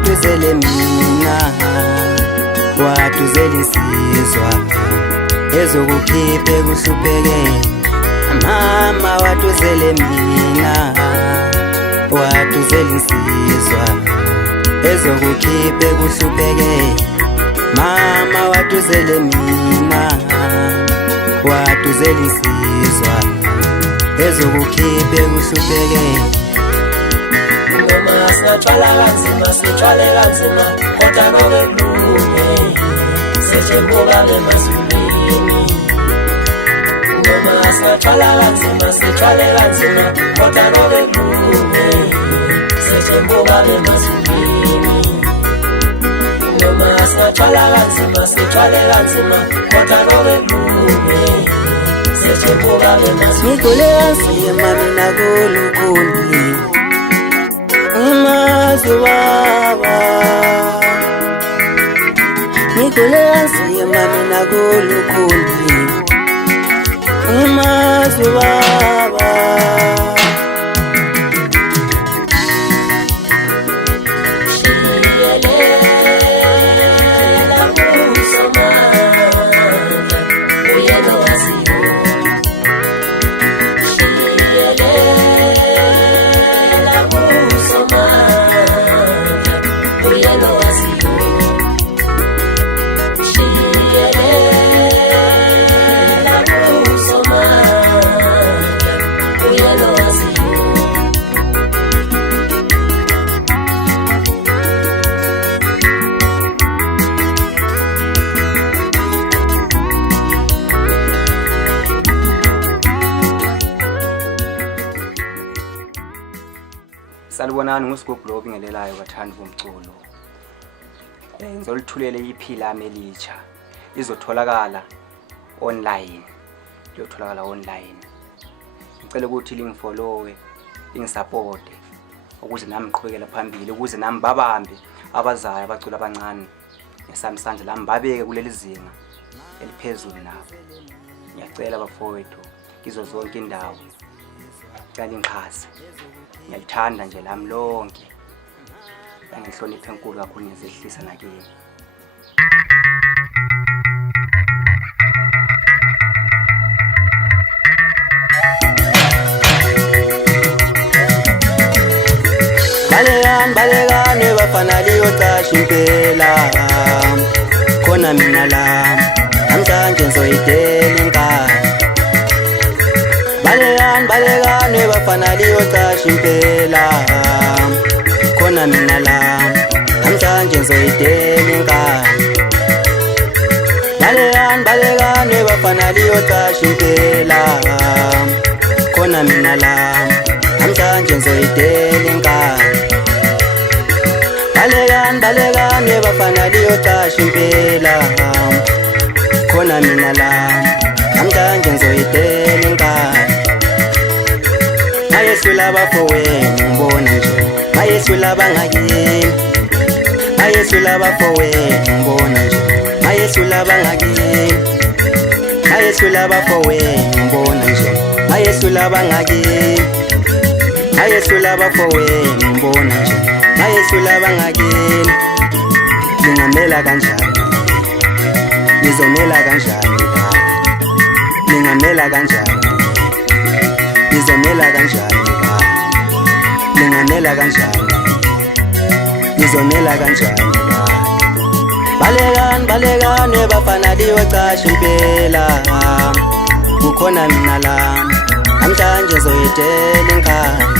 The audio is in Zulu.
watuzele mina, watuzele insizwa ezokukhipha kuhluphekeni. Mama watuzele mina, watuzele insizwa ezokukhipha kuhluphekeni. Mama watuzele mina, watuzele insizwa ezokukhipha kuhluphekeni. Noma sinathwala kanzima, sithwale kanzima, kodwa nobe kulunge sethembuka emazulwini. Noma sinathwala kanzima, sithwale kanzima, kodwa nobe kulunge sethembuka emazulwini. Noma sinathwala kanzima, sithwale kanzima, kodwa nobe kulunge sethembuka emazulwini. Ngigule kanzima mina kulukundi, umazi baba. Ngigule kanzima mina kulukundi, umazi baba. Salibonani nguSigubhu lo obingelelayo bathandi bomculo. Ngizolithulele iPhi lami elitsha izotholakala online. Liyotholakala online. Ngicela ukuthi lingifollowe, lingisupport ukuze nami ngiqhubekele phambili, ukuze nami babambe abazayo abacula abancane ngesami isandla lami babeke kuleli zinga eliphezulu nabo. Ngiyacela bafowethu kizo zonke indawo. Ngicela inqhaza. Ngiyalithanda nje lami lonke. Ngihloniphe enkulu kakhulu ngizehlisa nakini. Balekane bafana liyocasha impela, khona mina la namhlanje ngizoyidela inkani. Balekane bafana liyocasha impela, khona mina la namhlanje ngizoyidela inkani. Balekane bafana liyocasha impela, khona mina la namhlanje ngizoyidela inkani. Balekane bafana liyocasha impela, khona mina la namhlanje ngizoyidela inkani. Mayesula bafowenu ngibona nje, mayesula bangakini. Mayesula bafowenu ngibona nje, mayesula bangakini. Mayesula bafowenu ngibona nje, mayesula bangakini. Mayesula bafowenu ngibona nje, mayesula bangakini. Ningamela kanjani? Nizomela kanjani la? Ningamela kanjani? Nizomela kanjani la? Ningamela kanjani? Nizomela kanjani la? Balekane bafana liyocasha impela, kukhona mina la namhlanje ngizoyidela inkani.